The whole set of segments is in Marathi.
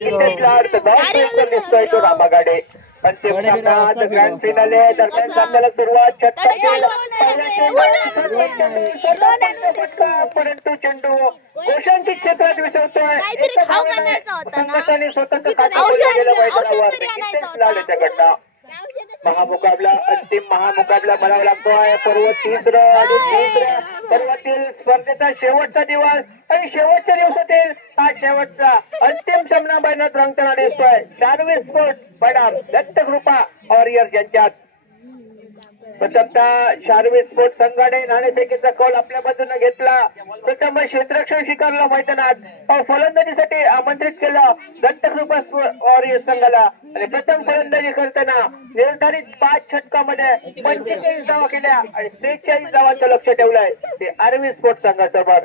दिसतोय तो रामागाडे. अंतिम सामना ग्रँड फिनाले दरम्यान सामन्याला सुरुवात परंतु चेंडू गोशांची क्षेत्रात विसरतोय. संघाने स्वतःचा महामुकाबला अंतिम महामुकाबला म्हणावा लागतोय. पर्व तिसरं आणि तिसऱ्या पर्वातील स्पर्धेचा शेवटचा दिवस आणि शेवटच्या दिवसातील हा शेवटचा अंतिम सामना मैदानात रंगताना दिसतोय. शार्वी स्पोर्ट बनाम दत्तकृपा वॉरियर्स यांच्यात. प्रथमतः शार्वी स्पोर्ट संघाने नाणेफेकीचा कौल आपल्या बाजूने घेतला. प्रथम क्षेत्ररक्षण स्वीकारलं मैदानात. फलंदाजीसाठी आमंत्रित केलं दत्तकृपा वॉरियर्स संघाला आणि प्रथम फलंदाजी करताना निर्धारित 5 षटकामध्ये 45 धावा केल्या आणि 43 धावांचं लक्ष ठेवलंय ते आर्मी स्पोर्ट संघासमोर.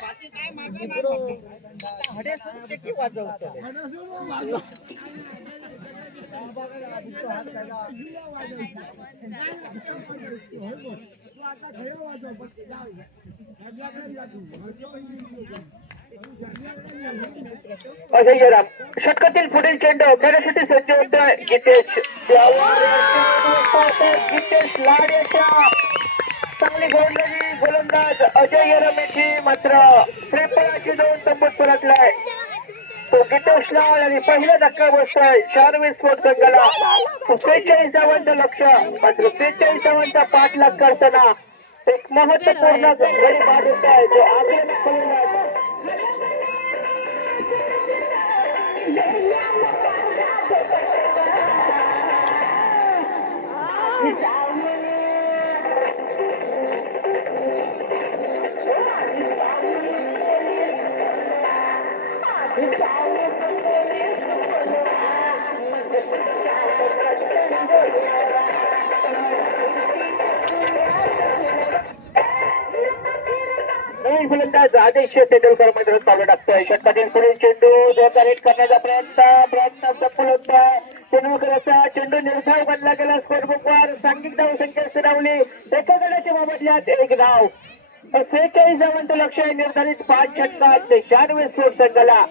बाकी काय माझं हडे वाजवतो. षटकातील पुढील चेंडू खेळण्यासाठी सज्ज होतोय गीतेश. गीतेश लाड याच्या चांगली गोलंदाजी गोलंदाज अजय येरमेची मात्र श्रीफळाची 2 तंबूत परतलाय तो गीतेश लाड आणि पहिला धक्का बसतोय शार्वी स्पोर्ट संघाला. 43 धावांचं लक्ष मात्र 43 धावांचा पाठलाग करताना एक महत्वपूर्ण गडी बाद होत आहे जो आक्रमक फलंदाज नवीन फलंदाज आदेश तेंडुलकर मैदानात पावलं टाकतोय. षटकातील पुढील चेंडू जोरदार हिट करण्याचा प्रयत्न सफल होतोय. तेंडुलकरचा चेंडू निर्धाव बनला गेला. स्कोरबुकवर सांघिक धाव संख्या सुनावली. एका गडाच्या मोबदल्यात 1 धाव. 46 धावांचं लक्ष आहे निर्धारित 5 षटकात शार्वी स्पोर्ट संघाला.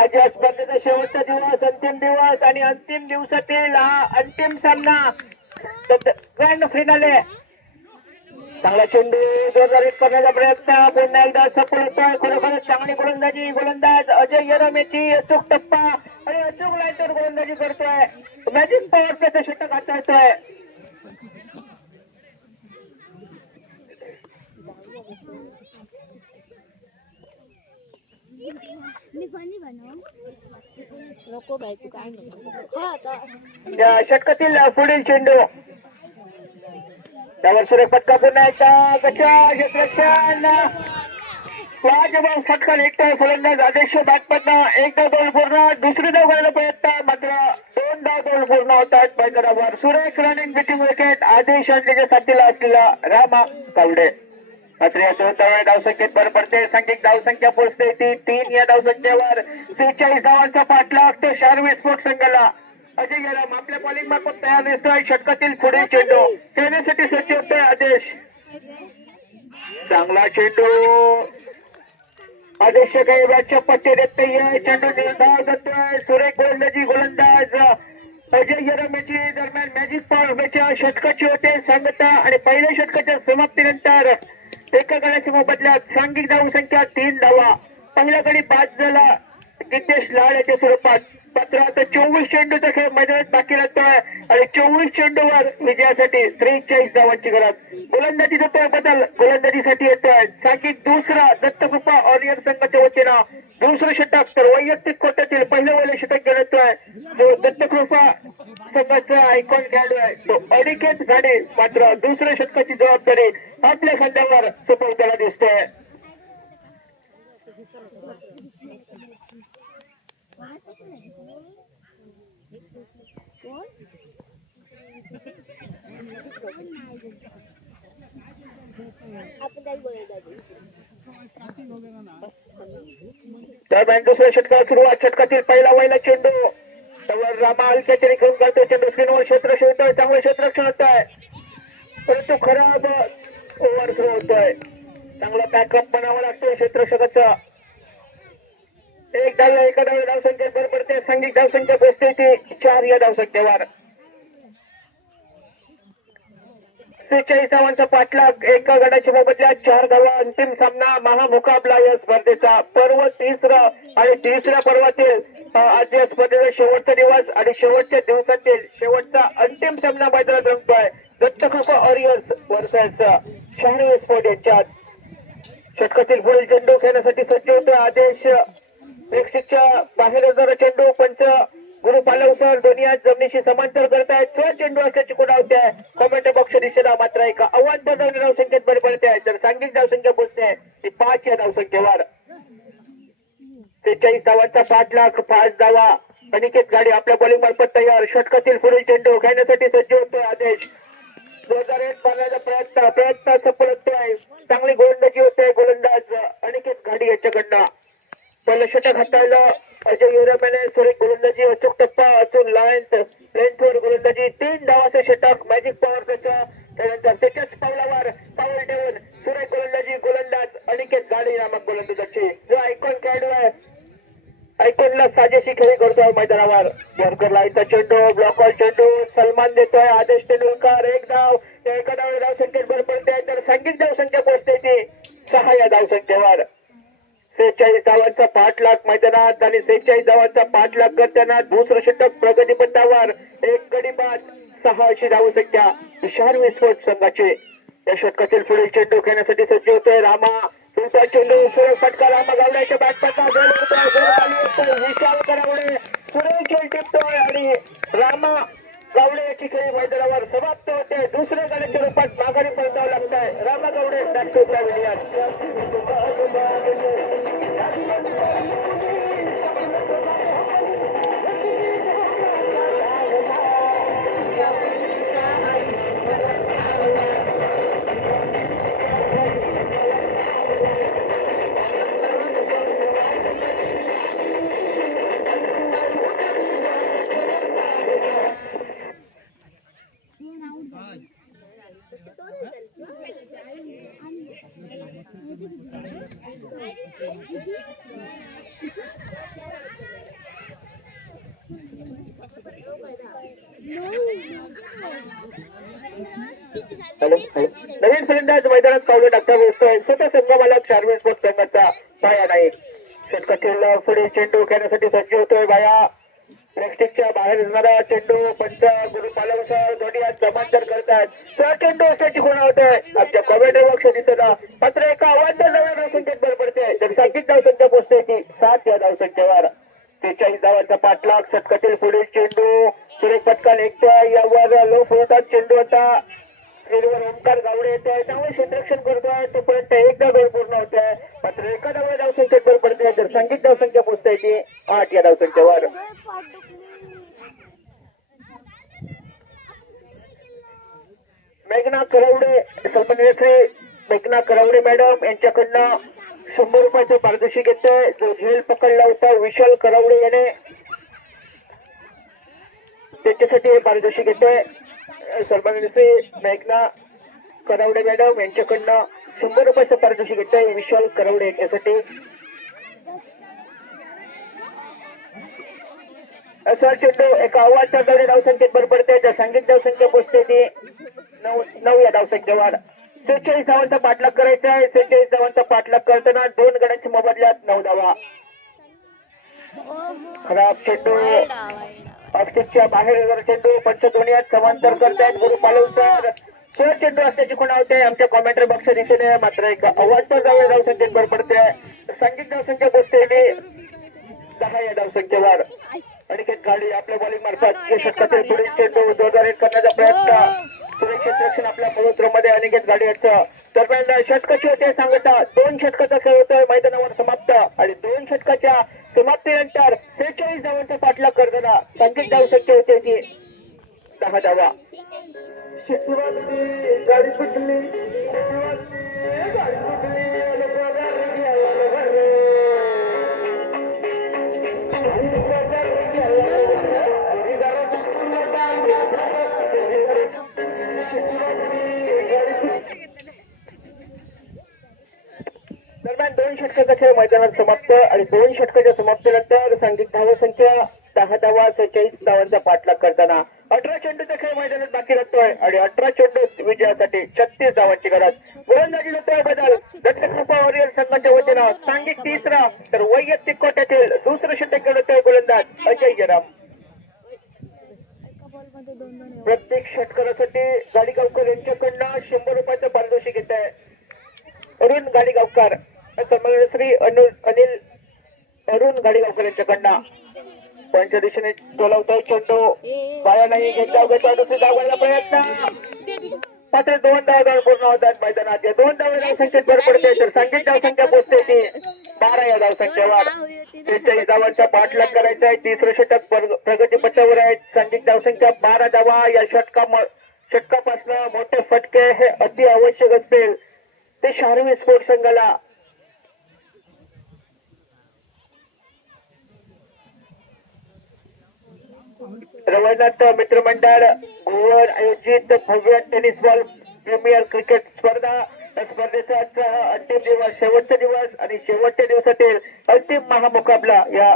आज या स्पर्धेचा शेवटचा दिवस अंतिम दिवस आणि अंतिम दिवसातील हा अंतिम सामना ग्रँड फिनाले. चांगला चेंडू जोरदार हिट करण्याचा प्रयत्न पुन्हा एकदा सफल होतोय. खरोखरच चांगली गोलंदाजी गोलंदाज अजय येरमेची अचूक टप्पा आणि अचूक लाईनवर गोलंदाजी करतोय. मॅजिक पॉवर प्लेचं षटक हाताळतोय. षटकातील पुढील चेंडू त्यावर सुरेखपटका पुन्हा एकदा क्षेत्ररक्षण फटका निघतोय. फलंदाज आदेश बॅटमधनं 1 धाव गोल पूर्ण. दुसरी धाव घालायला प्रयत्न मात्र 2 धाव गोल पूर्ण होतात मैदानावर. सुरेख रनिंग बिटिंग विकेट आदेश यांच्या साथीला असलेला रामा कावडे. मात्र या 2 धावसंख्येत भर पडते. सांघिक धावसंख्या पोहोचते ती 3. या धावसंख्येवर 46 धावांचा पाठलाग तो शार्वी स्पोर्ट संघाला. अजय गेलाम आपल्या बॉलिंग मार्फत तयार दिसतोय. षटकातील पुढे चेंडू खेळण्यासाठी सज्ज होतोय आदेश. चांगला चेंडू आदेश काही व्याच्या पट्टे देत नाहीये. चेंडू निर्धाव करतोय. सुरेख गोलंदाजी गोलंदाज अजय येरमेची दरम्यान मॅजिक पॉवरच्या षटकाची होते सांगता आणि पहिल्या षटकाच्या समाप्तीनंतर एका गड्याच्या मोबदल्यात सांघिक धावसंख्या 3 धावा. पहिल्या गडी 5 झाला गीतेश लाड याच्या स्वरूपात. मात्र आता 24 चेंडूचा खेळ मैदानात बाकी लागतोय आणि 24 चेंडूवर विजयासाठी 43 धावांची गरज. गोलंदाजीचा तो बदल गोलंदाजीसाठी येतोय. सांघिक दुसरा दत्तकृपा वॉरियर संघाच्या वतीनं दुसरं षटक तर वैयक्तिक कोट्यातील पहिलं वैले षटक घेतोय जो दत्तकृपा संघाचा आयकॉन खेळाडू आहे तो अनिकेत घाडे. मात्र दुसऱ्या षटकाची जबाबदारी आपल्या खांद्यावर सोपवताना दिसतोय. दरम्यान दुसऱ्या षटकात सुरुवात. षटकातील पहिला वहिला चेंडू त्यावर रामा हलक्या तरी घेऊन करतोय. चेंडू स्क्रीनवर क्षेत्र शोधतोय. चांगलं क्षेत्ररक्षण होतंय परंतु खराब ओव्हर थ्रो होतोय. चांगला बॅकअप बनावा लागतोय क्षेत्ररक्षकाचा. एक धाव एका धाव धावसंख्या भर पडते. सांघिक धावसंख्या पोहोचते ती 4 या धावसंख्येवर. 46 धावांचा पाठलाग. एका गटाच्या मोबदल्यात 4 धावा. अंतिम सामना महामुकाबला या स्पर्धेचा. पर्व तिसरं आणि तिसऱ्या पर्वातील आज या स्पर्धेचा शेवटचा दिवस आणि शेवटच्या दिवसातील शेवटचा अंतिम सामना मैदानात रंगतोय. दत्तखोको वॉरियर्स वर्सेस शहाणे स्पोर्ट यांच्यात. षटकातील पुढील चेंडू खेळण्यासाठी सज्ज होतोय आदेश. प्रेक्षकच्या बाहेर जरा चेंडू पंच गुरु पालव सर दोन्ही आज जमिनीशी समांतर करतायत. 6 चेंडू असल्याची खुणा होते आहे. कॉमेंट बॉक्स दिशेला मात्र एका अवांतर धावसंख्येत भर पडते आहे. तर सांघिक धावसंख्या पोहोचते ती 5 या धावसंख्येवर. 43 धावांचा पाठलाग. 5 धावा. अनिकेत गाडी आपल्या बॉलिंग मार्फत तयार. षटकातील पुढील चेंडू खेळण्यासाठी सज्ज होतोय आदेश. 2001 पाहण्याचा प्रयत्न सफल होतोय. चांगली गोलंदाजी होते गोलंदाज अनिकेत गाडी यांच्याकडनं. पहिलं षटक हाताळलं अजय युरमेने. सुरेख गोलंदाजी. अचूक टप्पा असून लेंथवर गोलंदाजी. 3 धावाचे षटक. मॅजिक पॉवर त्याचं. त्यानंतर त्याच्याच पावलावर पाऊल ठेवून सुरेख गोलंदाजी. गोलंदाज अनिकेत गाडी नामक गोलंदाजाची. जो आयकॉन खेळाडू आहे आयकॉनला साजेशी खेळी करतोय मैदानावर. जरकर लाईचा चेंडू. ब्लॉकॉल चेंडू सलमान देतोय आदेश तेंडुलकर. 1 धाव. एका धाव धावसंख्येत भर पडते तर सांघिक धावसंख्या पोहोचते ती 6 या धावसंख्येवर. 46 धावांचा पाठलाग मैदानात आणि 46 धावांचा पाठलाग करताना दुसरं षटक प्रगतीपथावर. 1 गडी बाद 6 अशी धावसंख्या विशाल विस्फोट संघाची. या षटकातील पुढील चेंडू खेळण्यासाठी सज्ज होतोय रामा. तुमचा चेंडू सुरेख फटका. रामा गावड्याच्या बॅटपटला विशाल करावडे सुरेख खेळ टिपतोय आणि रामा गावडे याची खेळी मैदानावर समाप्त होते. दुसऱ्या गाड्याच्या रूपात माघारी परतावं लागतंय. Rama Gawade back to pavilion. नवीन फलंदाज मैदानात पावलं टाकता बसतोय. स्वतः संघाला शारवीर स्पोर्ट्स संघाचा बाया नाही. षटकातील पुढे चेंडू खेळण्यासाठी सज्ज होतोय बाया. प्लॅस्टिकच्या बाहेर येणारा चेंडू पंच गुरु पालव सर दोन्ही आज समांतर करतात. 6 चेंडू असल्याची खुणा होतोय आमच्या कॉमेंट्री बॉक्स दिसत. मात्र एका अवांतर धावसंख्येत भर पडते तर सांघिक धावसंख्या पोहोचते ती 7 या धावसंख्येवर. 43 धावांचा पाठलाग. षटकातील पुढील चेंडू सुरेख पटकन एकटा यावर लो फुलटात चेंडू होता. स्क्रीनवर ओंकार गावडे येतोय. त्यामुळे क्षेत्ररक्षण करतोय तोपर्यंत एकदा गोल पूर्ण होत आहे. मात्र एका धाव धावसंख्येत भर पडते तर सांघिक धावसंख्या पोहोचते ती 8 या धावसंख्येवर. मेघना करवडे सन्माननीय मेघना करवडे मॅडम यांच्याकडनं 100 रुपयाचं पारितोषिक घेतोय. जो झेल पकडला होता विशाल करवडे याने त्यांच्यासाठी हे पारितोषिक घेतोय. सन्माननीय मेघना करवडे मॅडम यांच्याकडनं 100 रुपयाचं पारितोषिक घेतोय विशाल करवडे यांच्यासाठी. असा चेंडू एका अवांतर धावसंख्येत भर पडते तर सांघिक धावसंख्या पोहोचते ती 9 या धावसंख्येवर. 46 धावांचा पाठलाग करायचा आहे. 46 धावांचा पाठलाग करताना 2 गड्यांच्या मोबदल्यात 9 धावा. खराब चेंडू ऑफस्टिकच्या बाहेर चेंडू पंच दोन्ही समांतर करतायत गुरु पालव सर. 6 चेंडू असल्याची खुणा होते आमच्या कॉमेंट्री बॉक्सच्या दिशेने. मात्र एक अवांतर धावसंख्येत भर पडते. सांघिक धावसंख्या पोहोचते 10 या धावसंख्येवर. अनिकेत गाडी आपल्या बॉलिंग मार्फत षटकातील पुढील चेंडू 2001 करण्याचा प्रयत्न. सुरक्षित रक्षण आपल्या पवित्रमध्ये अनिकेत गाडी याचं दरम्यान षटकाची होते सांगता 2 षटकाचा खेळ होतोय मैदानावर समाप्त आणि 2 षटकाच्या समाप्तीनंतर 46 धावांचा पाठलाग करताना संख्यिक धाव संख्या होते ती 10 धावा. गाडी सुटली दरम्यान 2 षटकाचा खेळ मैदानात समाप्त आणि 2 षटकाच्या समाप्तीनंतर सांघिक धावा संख्या 10 धावा 46 धावांचा पाठलाग करताना 18 चेंडूचा खेळ मैदानात बाकी राहतोय आणि 18 चेंडू विजयासाठी 36 धावांची गरज. गोलंदाजी होतोय बदल दत्तकृपा वॉरियर संघाच्या वतीनं सांघिक तिसरा तर वैयक्तिक कोट्यातील दुसरं षटक खेळतोय गोलंदाज अजय जराम. प्रत्येक षटकारासाठी गाडीगावकर यांच्याकडनं 100 रुपयाचं पारितोषिक घेत आहे. अरुण गाडीगावकर श्री अनिल अरुण गाडीगावकर यांच्याकडनं पंच दिशेने टोलवतोय चेंडू बाया नाही घेतला दुसरी धाव घ्यायला प्रयत्न मात्र 2 धावा पूर्ण होतात मैदानात. या 2 धावा संख्येत भर पडते तर सांघिक धाव संख्या पोहोचते ती 12 या धाव संख्येवर. 43 धावांचा पाठलाग करायचा आहे. तिसरं षटक प्रगती पथावर आहे. सांघिक धाव संख्या 12 धावा. या षटकापासून मोठे फटके हे अति आवश्यक असतील ते शारवी स्पोर्ट्स संघाला. रवळनाथ मित्रमंडळ गोवर आयोजित भव्य टेनिस बॉल प्रीमियर क्रिकेट स्पर्धा या स्पर्धेचा आजचा अंतिम दिवस शेवटचा दिवस आणि शेवटच्या दिवसातील अंतिम महामुकाबला या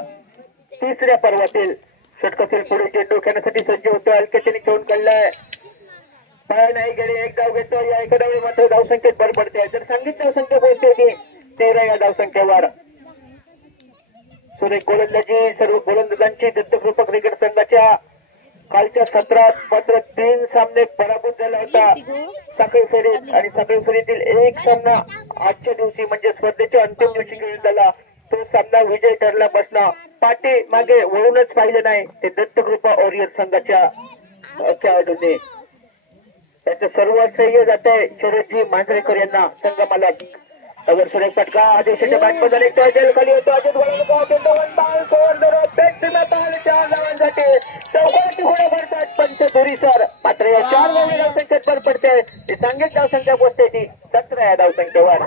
तिसऱ्या पर्वातील षटकातील पुढे चेंडू खेळण्यासाठी सज्ज होतो. हलक्याने खेळून काढलाय पाया नाही गेले. एक धाव घेतो. या एका धावी मात्र धावसंख्येत भर पडते तर सांगितली धावसंख्या पोहोचते 13 या धावसंख्येवर. सुरेख गोलंदाजी सर्व गोलंदाजांची दत्तकृपा क्रिकेट संघाच्या कालच्या सत्रात मात्र 3 सामने पराभूत झाला होता साखळी फेरीत आणि साखळी फेरीतील एक सामना आजच्या दिवशी म्हणजे स्पर्धेच्या अंतिम दिवशी खेळून झाला. तो सामना विजय ठरला बसला. पाठी मागे वळूनच पाहिलं नाही ते दत्तकृपा वॉरियर संघाच्या खेळाडूने. त्याचं सर्व श्रेय जात आहे शरदजी मांजरेकर यांना संघ मालक. अगर सुरेश फटका आदेशाच्या बॅटमधून एक टॉयजेल खाली होतो. अजित चौकाची घोडे भरतात पंच धुरीसर मात्र या 4 धावणे धावसंख्येत भर पडते. सांघिक धावसंख्या पोहोचते ती 17 या धावसंख्येवर.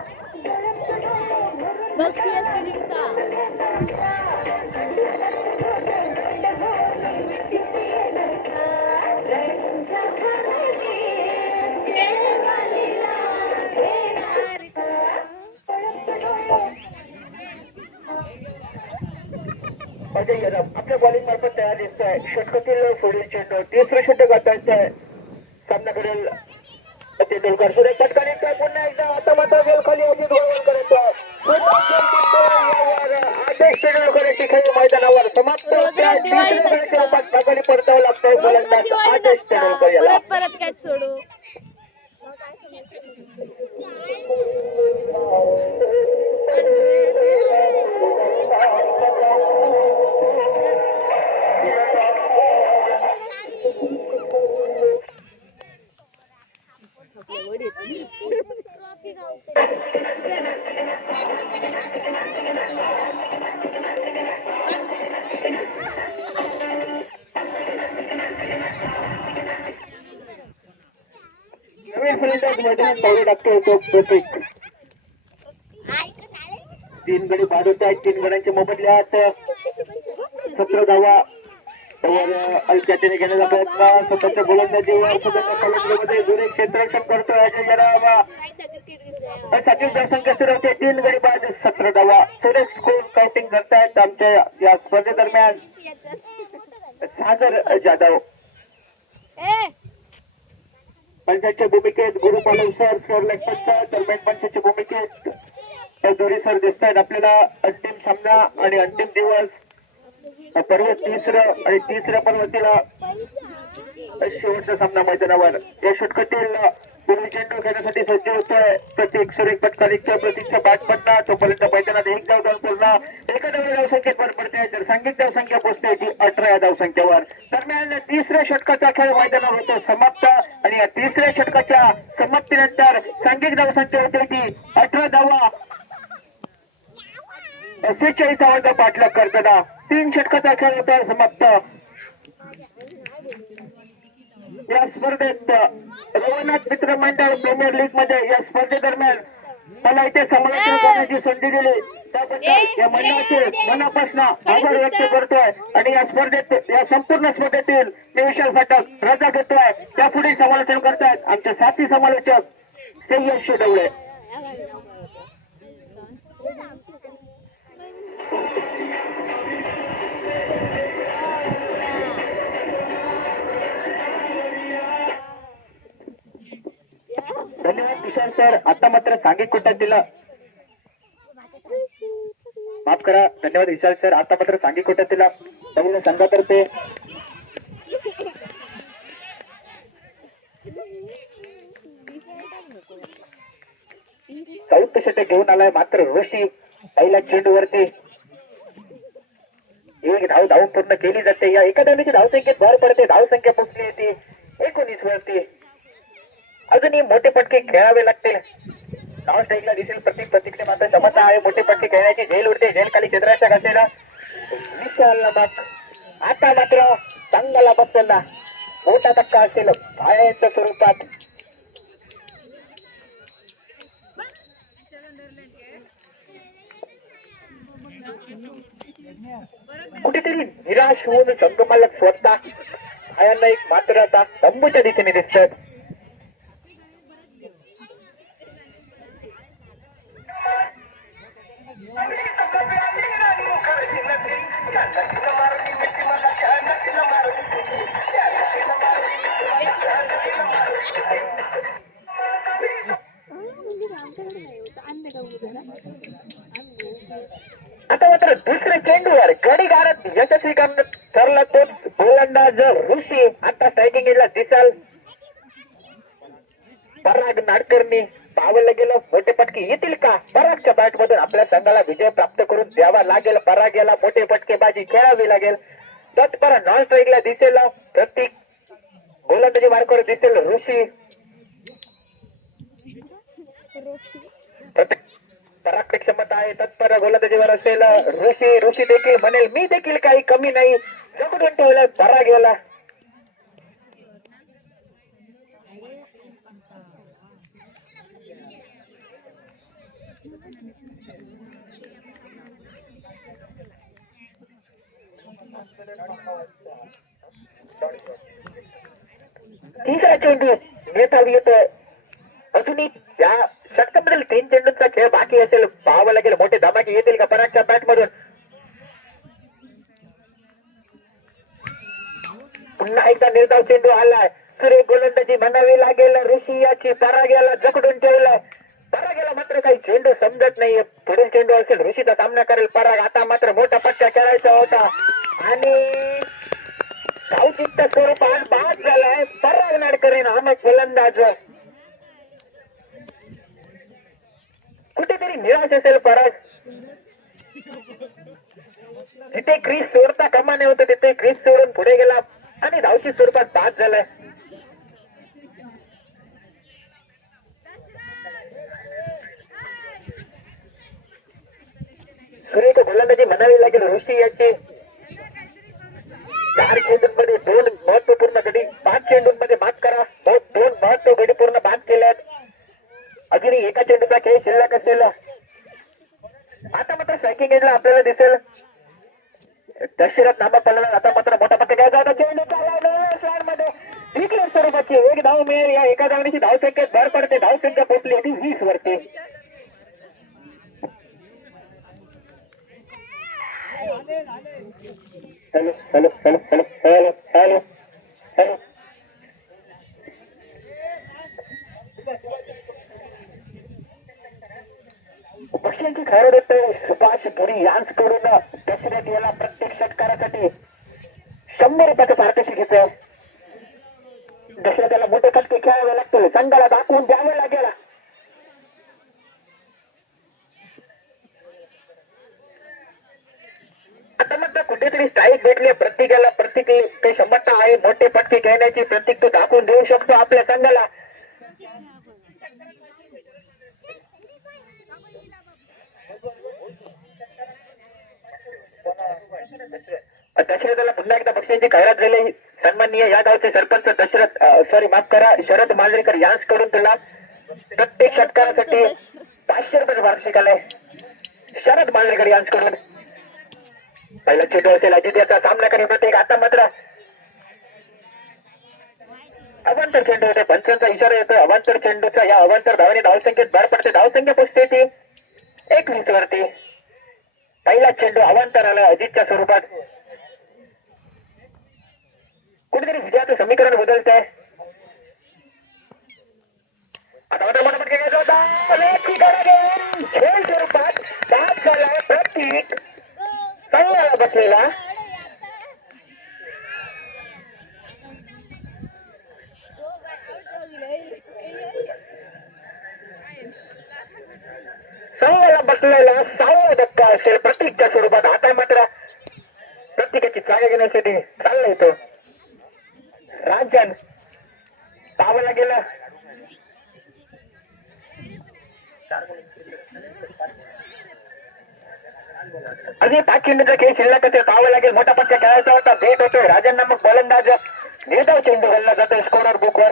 अजय यादव आपल्या बॉलिंग मार्फत तयार दिसत आहे. षटकातील पुढील चेंडू तिसरं षटक आताच आहे. सामना करेल तेंडुलकर. सुरेख फटकाने काय पुन्हा एकदा आता मात्र गोल खाली अजित गोळवलकर येतो. आदेश तेंडुलकर याची खेळ मैदानावर समाप्त होते. परतावं लागतंय गोलंदाज आदेश तेंडुलकर याला. परत काय सोडू तीन गडी बाद होत आहेत. 3 गड्यांच्या मोबदल्यात 17 धावा अलक्यातीने घेण्याचा प्रयत्न. स्वतःच्या गोलंदाजीवर स्वतःच्या जुने क्षेत्ररक्षण करतोय अजय जराम. साठीच धावसंख्या सुरू होते. 3 गडी बाद 17 धावा. सुरेश स्कोर काउंटिंग करतायत आमच्या या स्पर्धेदरम्यान सागर जाधव. पंचायतच्या भूमिकेत गुरुपालव सर स्कोर लेखपत दरम्यान पंचायतच्या भूमिकेत दोरी सर दिसत आहेत आपल्याला. अंतिम सामना आणि अंतिम दिवस पर्व 3 आणि 3 पर्वतीला शेवटचा सामना मैदानावर या षटकातील पुढील चेंडू खेळण्यासाठी सज्ज होतोय. प्रत्येक सुरेख पटकारीच्या प्रतीक्षा बॅट पडणार तोपर्यंत मैदानात एक धाव जाऊन पूर्ण एका धावसंख्येत भर पडते तर सांघिक धावसंख्या पोहोचते ती 18 या धावसंख्येवर. दरम्यान तिसऱ्या षटकाचा खेळ मैदानावर होतो समाप्त आणि या तिसऱ्या षटकाच्या समाप्तीनंतर सांघिक धावसंख्या होते ती 18 धावा. 46 धावांचा पाठलाग करताना 3 षटकाचा खेळ होता समाप्त. या स्पर्धेत रघुनाथ मित्र मंडळ प्रीमियर लीग मध्ये या स्पर्धेदरम्यान मला इथे समालोचन करण्याची संधी दिली त्याबद्दल या मंडळाचे मनापासून आभार व्यक्त करतोय आणि या स्पर्धेत या संपूर्ण स्पर्धेतील मी विशाल फाटक रजा घेतोय. त्यापुढे समालोचन करतायत आमचे साथी समालोचक श्रेयस शिडवळे. धन्यवाद विशाल सर. आता मात्र सांघिक कोट्यात दिला माफ करा. धन्यवाद विशाल सर. आता मात्र सांघिक कोट्यात दिला त्यामुळे संघातर्फे चौथ षटक घेऊन आलाय मात्र ऋषी पहिल्या चेंडूवरती एक धाव धावून पूर्ण केली जाते. या एका धावण्याची धावसंख्येत भर पडते. धावसंख्या पोहोचली होती 19 वरती. अजूनही मोठे पटके खेळावे लागतील. नाव स्ट्राईकला दिसेल प्रत्येक प्रतीक्षे मात्र क्षमता आहे. मोठे पटके खेळण्याची झेल उडते. झेल खाली चंद्राच्या घासेला विशालला मग आता मात्र संघाला बसताना मोठा धक्का असेल भाड्याच्या स्वरूपात. कुठेतरी निराश होऊन संगमालक स्वतः आयांना एक मात्र आता तंबूच्या दिशेने दिसतात. आता मात्र दुसऱ्या चेंडूवर गडी गाडत यशस्वी करण्यात ठरला तो गोलंदाज ऋषी. आता स्ट्रायकिंग एजला दिसाल पराग नाडकर्णी पावलं गेलं. मोठे पटके येतील का? परागच्या बॅट मधून आपल्या संघाला विजय प्राप्त करून द्यावा लागेल. पराग याला मोठे फटकेबाजी खेळावी लागेल. तत्पर नॉन स्ट्राईकला दिसेल प्रतीक. गोलंदाजी मार्कवर दिसेल ऋषी. परागची क्षमता आहे. तत्पर गोलंदाजीवर असेल ऋषी. ऋषी देखील म्हणेल मी देखील काही कमी नाही. जगडून ठेवलाय पराग याला. तिसरा चेंडू नेता येतोय. अजूनही या षटकामधील 3 चेंडूंचा खेळ बाकी असेल. पाहावं लागेल मोठे धमाके येतील का परागच्या बॅट मधून. पुन्हा एकदा निर्धाव चेंडू आलाय. सुरेख गोलंदाजी म्हणावी लागेल ऋषी याची. पराग याला जखडून ठेवलाय. पराग याला मात्र काही चेंडू समजत नाहीये. पुढील चेंडू असेल ऋषीचा सामना करेल पराग. आता मात्र मोठा पट्ट्या खेळायचा होता आणि धावचित्त स्वरूपात बाद झालाय. पराग नाडकरी नामक गोलंदाज. कुठेतरी निराश असेल पराग. जिथे क्रीज सोडता कामा नये होतं तिथे क्रीज सोडून पुढे गेला आणि धावची स्वरूपात बाद झालाय. सुरेख गोलंदाजी म्हणावी लागेल ऋषी याची. 4 चेंडूंमध्ये 2 महत्वपूर्ण गडी. 5 चेंडूंमध्ये बाद करा. 2 महत्व गडी पूर्ण बाद केल्यात. अजूनही एका चेंडूचा खेळ शिल्लक असेल. आता मात्र स्ट्रायकिंग एजला आपल्याला दिसेल दशरथ नामक फलंदाज. आता मात्र मोठा पट्टा घ्यायचा होता. चेंडू मध्ये विकेट स्वरूपाची एक धाव मिळेल. या एका धावण्याची धावसंख्येत भर पडते. धावसंख्या पोहोचली होती 20 वरती. Hello hello hello hello hello hello hello. पक्षांची खरड होते सुभाष पुरी यांच्याकडून दशरथ याला प्रत्येक षटकारासाठी 100 रुपयाचं पारितोषिक घेतो. खेळावे लागतील, संघाला दाखवून द्यावं लागेल. आता मात्र कुठेतरी स्ट्राईक भेटले प्रत्येकाला, प्रत्येक काही क्षमता आहे मोठे पटके खेळण्याची, प्रत्येक तो दाखवून देऊ शकतो आपल्या संघाला. दशरथाला पुन्हा एकदा बक्षिसाची जाहिरात झाली. सन्माननीय या गावचे सरपंच माफ करा शरद मांजरेकर यांच्याकडून तुला प्रत्येक षटकारासाठी 500 रुपये वार्षिक आलाय. शरद मांजरेकर यांच्याकडून पहिला चेंडू असेल अजित याचा सामना करेल प्रत्येक. आता मात्र अवांतर चेंडू होते, पंचांचा इशारा येतो अवांतर चेंडूचा. या अवांतर धावाने धावसंख्येत भर पडते, धावसंख्या पोचते ती 21 वरती. पहिला चेंडू अवांतर आला अजितच्या स्वरूपात. कुठेतरी विजयाचं समीकरण बदलत आहे. आता मात्र मोठा पटका घ्यायचा होता, खेळ स्वरूपात बाद झाला प्रत्येक चांगला बसलेला. संघाला बसलेला 6वा धक्का असेल प्रत्येकच्या स्वरूपात. आता मात्र प्रत्येकाची जागा घेण्यासाठी चाललाय तो राजन. धावायला गेला अजून 5 चेंडूचा खेळ शिल्लक असेल, धावायला लागेल. मोठा पट्ट्या खेळायचा होता, भेट होतोय राजन नामक गोलंदाज. निर्धाव चेंडू घालला जातोय स्कोरर बुकवर.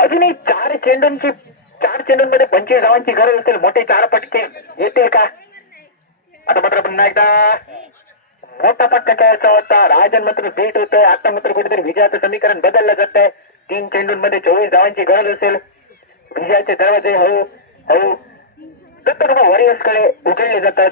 अजूनही 4 चेंडूंमध्ये 25 धावांची गरज असेल. मोठे 4 पटके येतील का? आता मात्र पुन्हा एकदा मोठा पटका खेळायचा होता, राजन मात्र भेट होतोय. आता मात्र कुठेतरी विजयाचं समीकरण बदललं जात आहे. 3 चेंडूंमध्ये 24 धावांची गरज असेल. विजयाचे दरवाजे हळू वॉरियर्स कडे उघडले जातात.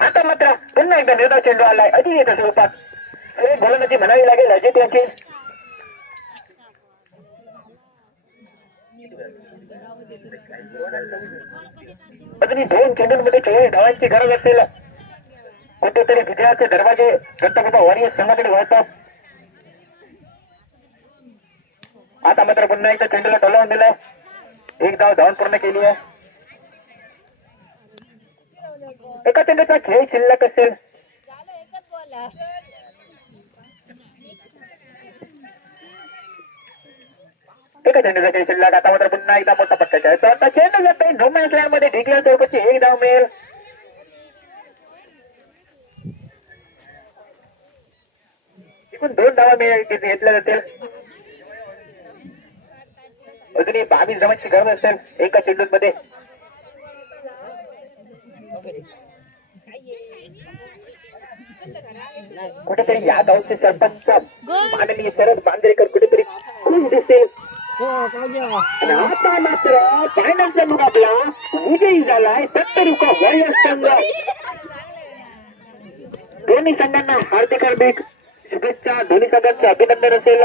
आता मात्र पुन्हा एकदा निर्धाव चेंडू आलाय अजित येत्या स्वरूपात. गोलंदाजी म्हणावी लागेल अजित याची. अजूनही 2 चेंडूंमध्ये 24 धावांची गरज असेल. कुठेतरी विजयाचे दरवाजे दत्तगोपा वॉरियर्स संघाकडे वळतात. आता मात्र पुन्हा एकदा चेंडूला टोलावून दिलाय. 1 धाव धावून पूर्ण केली आहे. एका चेंडूचा खेळ शिल्लक असेल. एका चेंडूचा खेळ शिल्लक. आता मात्र पुन्हा एकदा मोठा पट्टा खेळायचा आता चेंडू जातोय नो मॅच लँड मध्ये. ढिकल्या स्वरूपाची 1 धाव मिळेल. एकूण 2 धावा घेतल्या जातील. अजूनही 22 धावांची गरज असेल एका चेंडूमध्ये. कुठेतरी या गावचे सरपंच माननीय शरद बांदेकर कुठेतरी खुश दिसतील. आणि आता मात्र फायनलचा मुकाबला विजयी झालाय सत्तरुका वॉरियर्स संघ. दोन्ही संघांना हार्दिक शुभेच्छा. दोन्ही संघांचे अभिनंदन असेल.